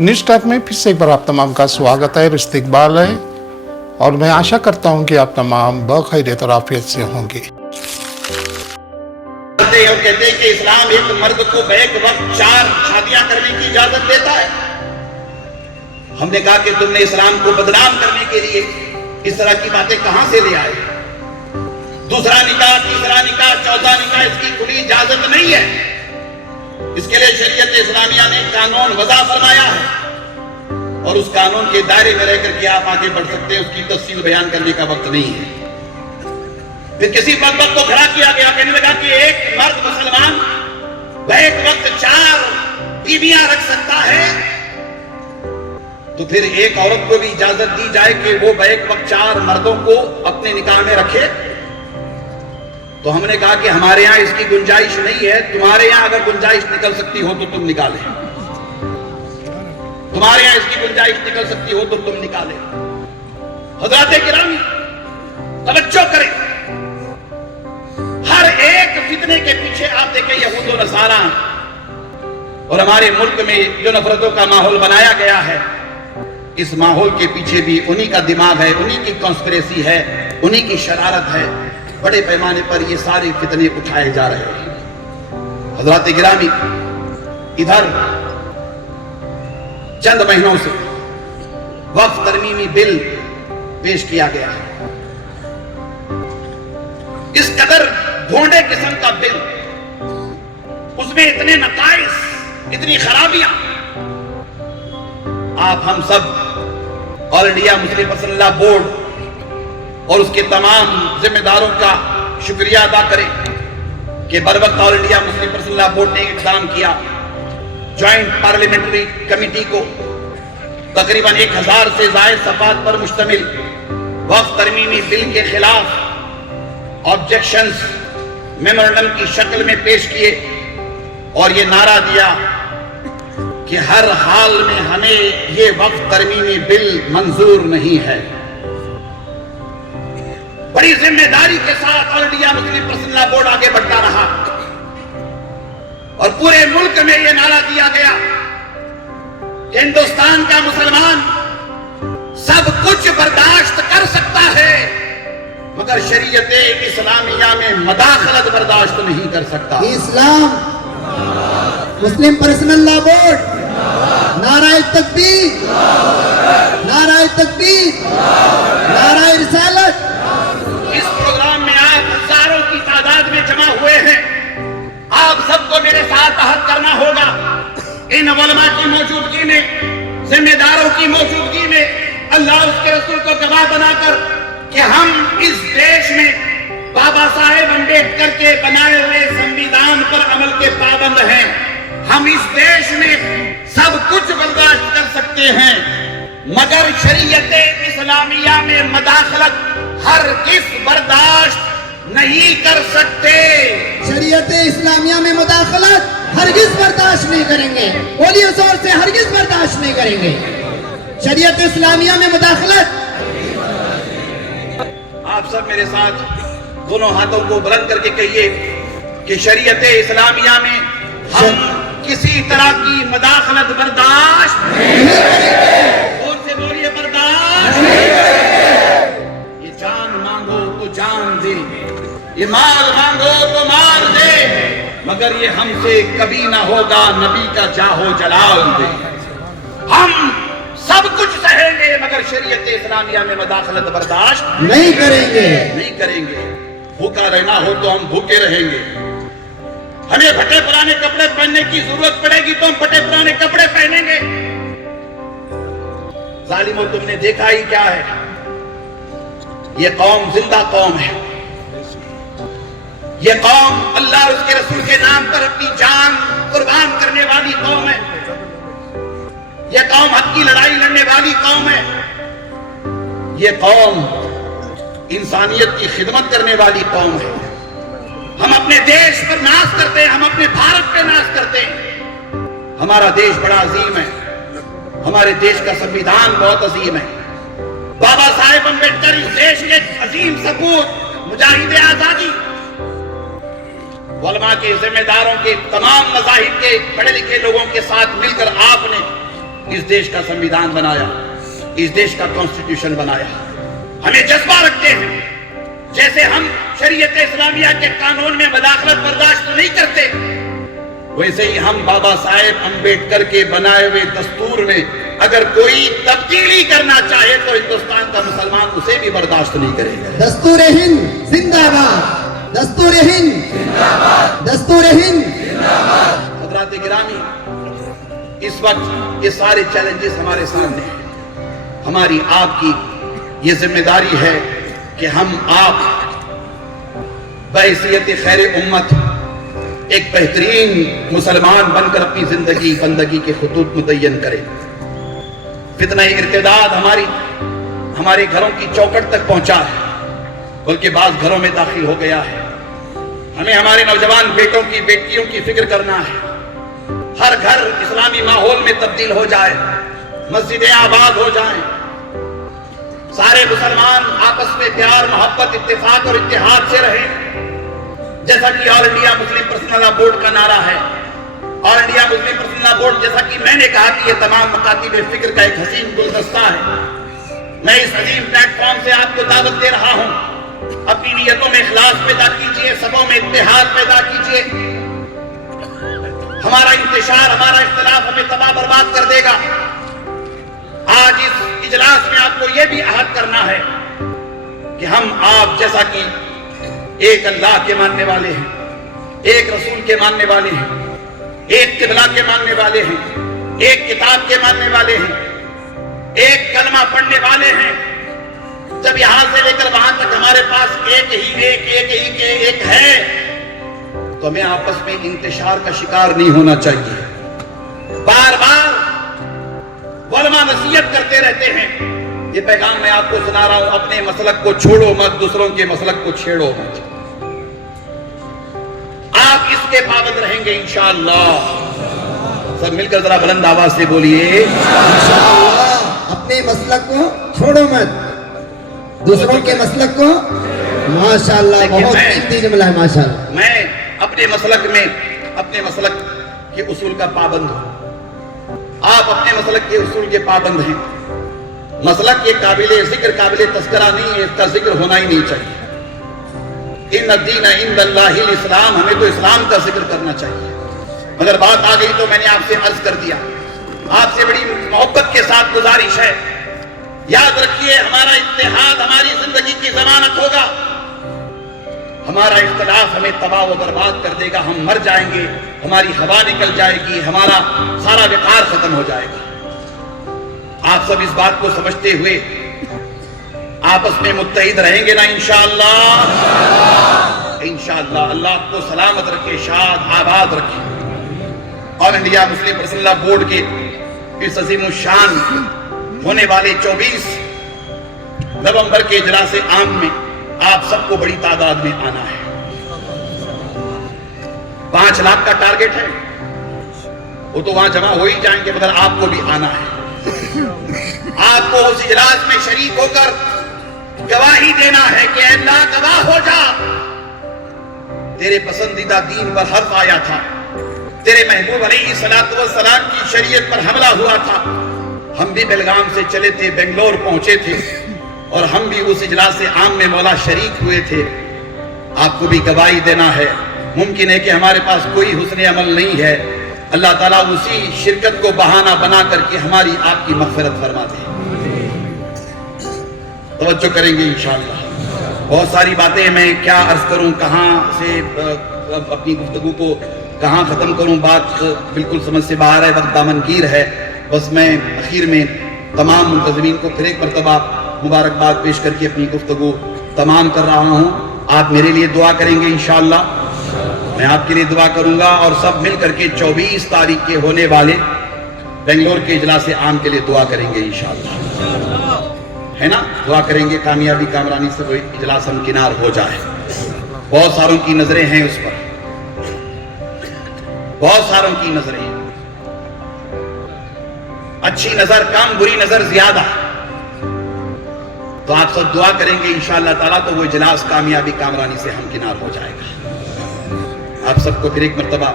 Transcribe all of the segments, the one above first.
News talk में फिर से एक बार आप तमाम का स्वागत है और इस्तकबाल है, और मैं आशा करता हूं कि आप तमाम बखैरियत और आफियत से होंगे। और कहते हैं कि इस्लाम एक मर्द को बैक वक्त 4 शादियां करने की इजाजत देता है। हमने कहा कि तुमने इस्लाम को बदनाम करने के लिए इस तरह की बातें कहां से ले आए? दूसरा निकाह, तीसरा निकाह, चौथा निकाह, इसकी खुली इजाजत नहीं है। इसके लिए शरीयत इस्लामिया ने कानून वज़ा फरमाया है और उस कानून के दायरे में रहकर के आप आगे बढ़ सकते हैं। उसकी तफसील बयान करने का वक्त नहीं है। फिर किसी बदबख्त को खड़ा किया गया, कहने लगा कि एक मर्द मुसलमान बैक वक्त 4 बीवियां रख सकता है, तो फिर एक औरत को भी इजाजत दी जाए कि वो बैक वक्त 4 मर्दों को अपने निकाह में रखे। तो हमने कहा कि हमारे यहां इसकी गुंजाइश नहीं है। तुम्हारे यहां अगर गुंजाइश निकल सकती हो तो तुम निकाले, तुम्हारे यहां इसकी गुंजाइश निकल सकती हो तो तुम निकाले। हज़रात किरामी तवज्जो करें, हर एक फितने के पीछे आप देखें यहूद और नसारा और हमारे मुल्क में जो नफरतों का माहौल बनाया गया है, इस माहौल के पीछे भी उन्हीं का दिमाग है, उन्हीं की कॉन्स्पिरेसी है, उन्हीं की शरारत है। बड़े पैमाने पर ये सारे फितने उठाए जा रहे हैं। हज़रात गिरामी, इधर चंद महीनों से वक्फ तरमीमी बिल पेश किया गया है। इस कदर भोंडे किस्म का बिल, उसमें इतने नकाइस, इतनी खराबियां। आप हम सब all India Muslim personal board और उसके तमाम जिम्मेदारों का शुक्रिया अदा करें कि बर वक्त all India Muslim personal board ने इक़दाम किया। ज्वाइंट पार्लियामेंट्री कमेटी को तकरीबन 1000 से ज़ायद सफ़ात पर मुश्तमिल वक्फ तरमीमी बिल के खिलाफ ऑब्जेक्शंस मेमोरेंडम की शक्ल में पेश किए और ये नारा दिया कि हर हाल में हमें ये वक्फ तरमीमी बिल मंजूर नहीं है। बड़ी जिम्मेदारी के साथ all India Muslim personal board आगे बढ़ता रहा और पूरे मुल्क में यह नारा दिया गया कि हिंदुस्तान का मुसलमान सब कुछ बर्दाश्त कर सकता है मगर शरीयत इस्लामिया में मदाखलत बर्दाश्त नहीं कर सकता। इस्लाम मुस्लिम पर्सनल लॉ बोर्ड नाराए तकबीर, नाराए तकबीर, नाराए रिसालत। इस प्रोग्राम में आप हजारों की तादाद में जमा हुए हैं। आप सबको मेरे साथ अहद करना होगा, इन उलमा की मौजूदगी में, जिम्मेदारों की मौजूदगी में, अल्लाह उसके रसूल को गवाह बनाकर कि हम इस देश में बाबा साहेब अम्बेडकर के बनाए हुए संविधान पर अमल के पाबंद हैं। हम इस देश में सब कुछ बर्दाश्त कर सकते हैं मगर शरीयत इस्लामिया में मदाखलत हरगिज़ बर्दाश्त नहीं कर सकते। शरीयत इस्लामिया में मुदाखलत हरगिज़ बर्दाश्त नहीं करेंगे। बोलिए जोर से, हरगिज़ बर्दाश्त नहीं करेंगे। शरीयत इस्लामिया में मुदाखलत। आप सब मेरे साथ दोनों हाथों को बुलंद करके कहिए कि शरीयत इस्लामिया में हम किसी तरह की मदाखलत बर्दाश्त नहीं करेंगे। जोर से बोलिए, बर्दाश्त नहीं करेंगे। ये जान मांगो तो जान दे, ये माल मांगो तो माल दे, मगर ये हमसे कभी ना होगा नबी का जाहो जलाल दे। हम सब कुछ सहेंगे मगर शरीयत इस्लामिया में मदाखलत बर्दाश्त नहीं करेंगे, नहीं करेंगे। भूखा रहना हो तो हम भूखे रहेंगे। हमें फटे पुराने कपड़े पहनने की जरूरत पड़ेगी तो हम फटे पुराने कपड़े पहनेंगे। जालिमों, तुमने देखा ही क्या है? ये कौम जिंदा कौम है। ये कौम अल्लाह और उसके रसूल के नाम पर अपनी जान कुर्बान करने वाली कौम है। ये कौम हक की लड़ाई लड़ने वाली कौम है। ये कौम इंसानियत की खिदमत करने वाली कौम है। हम अपने देश पर नाज करते हैं, हम अपने भारत पे नाज करते हैं। हमारा देश बड़ा अजीम है, हमारे देश का संविधान बहुत अजीम है। बाबा साहेब अम्बेडकर इस देश के अजीम सपूत, मुजाहिद आजादी, उलमा के जिम्मेदारों के तमाम मज़ाहिब के पढ़े लिखे लोगों के साथ मिलकर आपने इस देश का संविधान बनाया, इस देश का कॉन्स्टिट्यूशन बनाया। हमें जज्बा रखते हैं, जैसे हम शरीयत इस्लामिया के कानून में मदाखलत बर्दाश्त नहीं करते, वैसे ही हम बाबा साहेब अम्बेडकर के बनाए हुए दस्तूर में अगर कोई तब्दीली करना चाहे तो हिंदुस्तान का मुसलमान उसे भी बर्दाश्त नहीं करेगा। दस्तूर हिंद जिंदाबाद, दस्तूर हिंद जिंदाबाद, दस्तूर हिंद जिंदाबाद। हज़रात गिरामी, इस वक्त ये सारे चैलेंजेस हमारे सामने हैं। हमारी आपकी ये जिम्मेदारी है कि हम आप बहैसियत खैर उम्मत एक बेहतरीन मुसलमान बनकर अपनी जिंदगी बंदगी के खुतूत मुतय्यन करें। फितना इर्तिदाद हमारे घरों की चौखट तक पहुंचा है, बल्कि बाज़ घरों में दाखिल हो गया है। हमें हमारे नौजवान बेटों की बेटियों की फिक्र करना है। हर घर इस्लामी माहौल में तब्दील हो जाए, मस्जिदें आबाद हो जाएं, सारे मुसलमान आपस में प्यार मोहब्बत इत्तेफाक और इत्तेहाद से रहें, जैसा कि all India Muslim personal law board का नारा है। All India Muslim personal law board, जैसा कि मैंने कहा कि ये तमाम मकातिब फिक्र का एक हसीन गुलदस्ता है। मैं इस अजीम प्लेटफॉर्म से आपको दावत दे रहा हूं, अपनी नीयतों में इखलास पैदा कीजिए, सबों में इत्तेहाद पैदा कीजिए। हमारा इंतशार, हमारा इख्तिलाफ हमें तबाह बर्बाद कर देगा। आज इस इजलास में आपको यह भी अहद करना है कि हम आप जैसा कि एक अल्लाह के मानने वाले हैं, एक रसूल के मानने वाले हैं, एक किबला के मानने वाले हैं, एक किताब के मानने वाले हैं, एक कलमा पढ़ने वाले हैं। जब यहां से लेकर वहां तक हमारे पास एक है, तो हमें आपस में इंतशार का शिकार नहीं होना चाहिए। बार बार उलमा नसीहत करते रहते हैं, ये पैगाम मैं आपको सुना रहा हूं, अपने मसलक को छोड़ो मत, दूसरों के मसलक को छेड़ो मत। आप इसके पाबंद रहेंगे इंशाअल्लाह। सब मिलकर जरा बुलंद आवाज से बोलिए, इंशाअल्लाह। अपने मसलक को छोड़ो मत, दूसरों के मसलक को। माशाअल्लाह, बहुत कीमती जुमला है माशाअल्लाह। मैं अपने मसलक के उसूल का पाबंद हूं, आप अपने मसलक के उसूल के पाबंद हैं। मसलक ये काबिले जिक्र काबिले तस्करा नहीं है, इसका जिक्र होना ही नहीं चाहिए। इन्न दीन इंदल्लाहिल इस्लाम, हमें तो इस्लाम का जिक्र करना चाहिए। मगर बात आ गई तो मैंने आपसे अर्ज कर दिया, आपसे बड़ी मोहब्बत के साथ गुजारिश है, याद रखिए हमारा इत्तेहाद हमारी जिंदगी की जमानत होगा। हमारा इख्तिलाफ हमें तबाह व बर्बाद कर देगा, हम मर जाएंगे, हमारी हवा निकल जाएगी, हमारा सारा विकार खत्म हो जाएगा। आप सब इस बात को समझते हुए आपस में मुत्तहिद रहेंगे ना इंशाअल्लाह। इंशाअल्लाह। अल्लाह आपको सलामत रखे, शाद आबाद रखे। All India Muslim personal law board के इस अजीम शान होने वाले 24 नवंबर के इजलास आम में आप सबको बड़ी तादाद में आना है। 5 लाख का टारगेट है, वो तो वहां जमा हो ही जाएंगे, मगर आपको भी आना है। आपको उस इजलास में शरीक होकर गवाही देना है कि अल्लाह गवाह हो जा, तेरे पसंदीदा दीन पर हर्फ आया था, तेरे महबूब अलैहिस्सलातु वस्सलाम की शरीयत पर हमला हुआ था। हम भी बेलगाम से चले थे, बेंगलोर पहुंचे थे, और हम भी उस इजलास आम में मौला शरीक हुए थे। आपको भी गवाही देना है। मुमकिन है कि हमारे पास कोई हुस्न अमल नहीं है, अल्लाह ताला उसी शिरकत को बहाना बना करके हमारी आपकी मग़फ़िरत फरमा दे। तवज्जो करेंगे इंशाअल्लाह। बहुत सारी बातें मैं क्या अर्ज करूं, कहां से अपनी गुफ्तगू को कहां खत्म करूं, बात बिल्कुल समझ से बाहर है, वक्त दामनगीर है। बस मैं आखिर में तमाम मुंतज़मीन को फिर एक मरतबा मुबारकबाद पेश करके अपनी गुफ्तगू तमाम कर रहा हूं। आप मेरे लिए दुआ करेंगे इंशाअल्लाह, मैं आपके लिए दुआ करूंगा, और सब मिल करके 24 तारीख के होने वाले बेंगलोर के इजलास आम के लिए दुआ करेंगे इंशाअल्लाह, है ना। दुआ करेंगे कामयाबी कामरानी से वो इजलास हम किनार हो जाए। बहुत सारों की नजरें हैं उस पर, बहुत सारों की नजरें, अच्छी नजर कम, बुरी नजर ज्यादा। तो आप सब दुआ करेंगे इंशाअल्लाह ताला, तो वो इजलास कामयाबी कामरानी से हम किनार हो जाएगा। आप सबको फिर एक मरतबा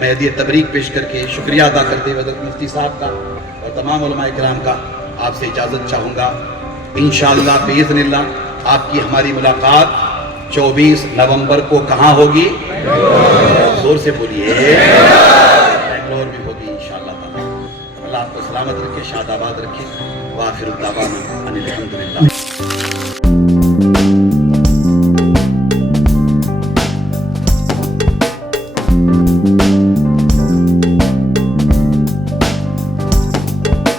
میں ہدیہ تبریک پیش کر کے شکریہ ادا کرتے ہوئے حضرت مفتی صاحب کا اور تمام علماء کرام کا آپ سے اجازت چاہوں گا. انشاءاللہ باذن اللہ آپ کی ہماری ملاقات 24 نومبر کو کہاں ہوگی؟ زور سے بولیے. بنگلور میں ہوگی انشاءاللہ تعالی. اللہ آپ کو سلامت رکھے، شاد آباد رکھے. وآخر دعوانا ان الحمدللہ.